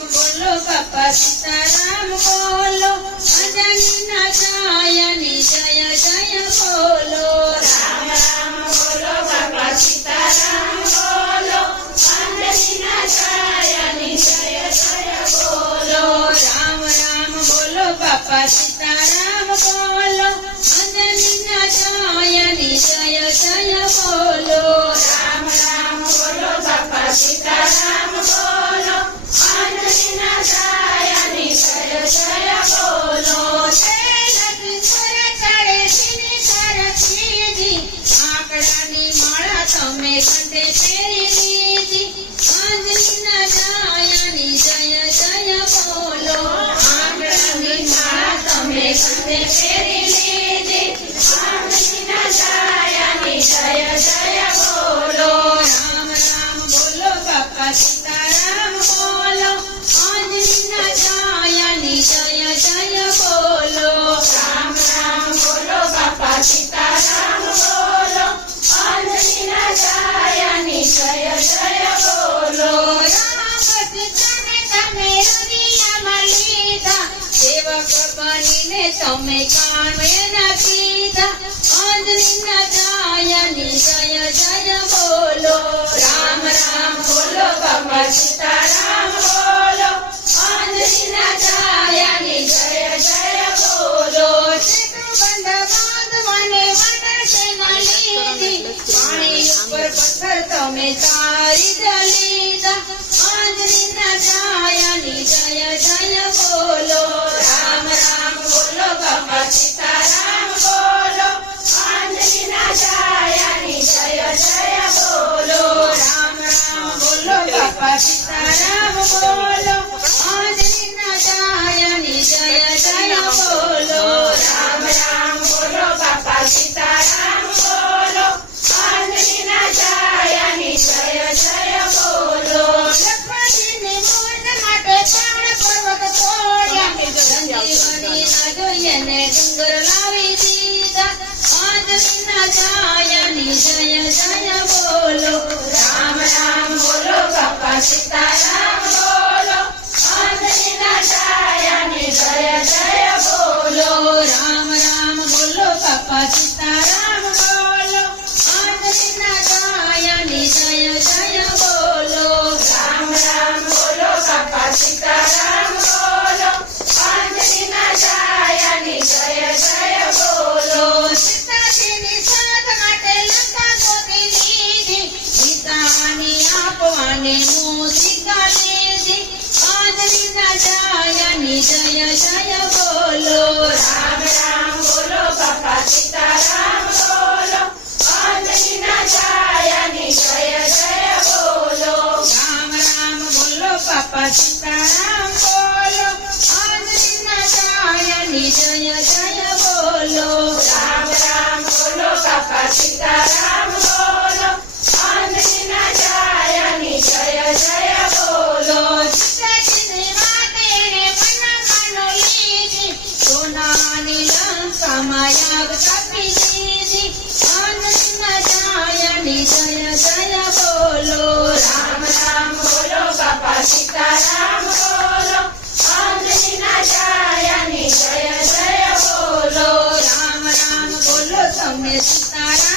બોલો, બાપા સીતારામ બોલો અંજનીના છાયાની જય જય બોલો. રામ રામ બોલો, બાપા સીતારામ બોલો અંજનીના છાયાની જય જય બોલો. રામ રામ બોલો, બાપા સીતારામ બોલો અંજનીના છાયાની જય જય બોલો. રામ રામ બોલો, બાપા સીતારામ તમે કંઠે પહેરી લીધી. અંજનીના છાયાની જય જય બોલો. આંકડાની માળા તમે કંઠે પહેરી લીધી. અંજનીના જય જય બોલો. રામ બનીને તમે કામના કીધા અંજનીના છાયાની જય જય બોલો રામ રામ બોલો ના પાણી ઉપર પથ્થર તમે તારી જ સીતારામ બોલો અંજનીના છાયાની જય જોઈએ ને ડુંગર લાવી દીધા અંજનીના છાયાની જય જય સીતારામ બોલો અંજનીના છાયાની જય જય બોલો. રામ રામ બોલો, બાપા સીતારામ બોલો અંજનીના છાયાની જય જય બોલો. સીતાજીની સાથ માટે લંકા ગોતી લીધી સીતાની આપવાને મોસિકા લીધી. અંજનીના છાયાની જય જય બોલો. રામ પતિતારામ બોલો આનંદના જય જય જય બોલો. રામ રામ બોલો, બાપા સીતારામ બોલો આનંદના જય જય જય બોલો. સીતાજીને માતે રે મનમાનો estará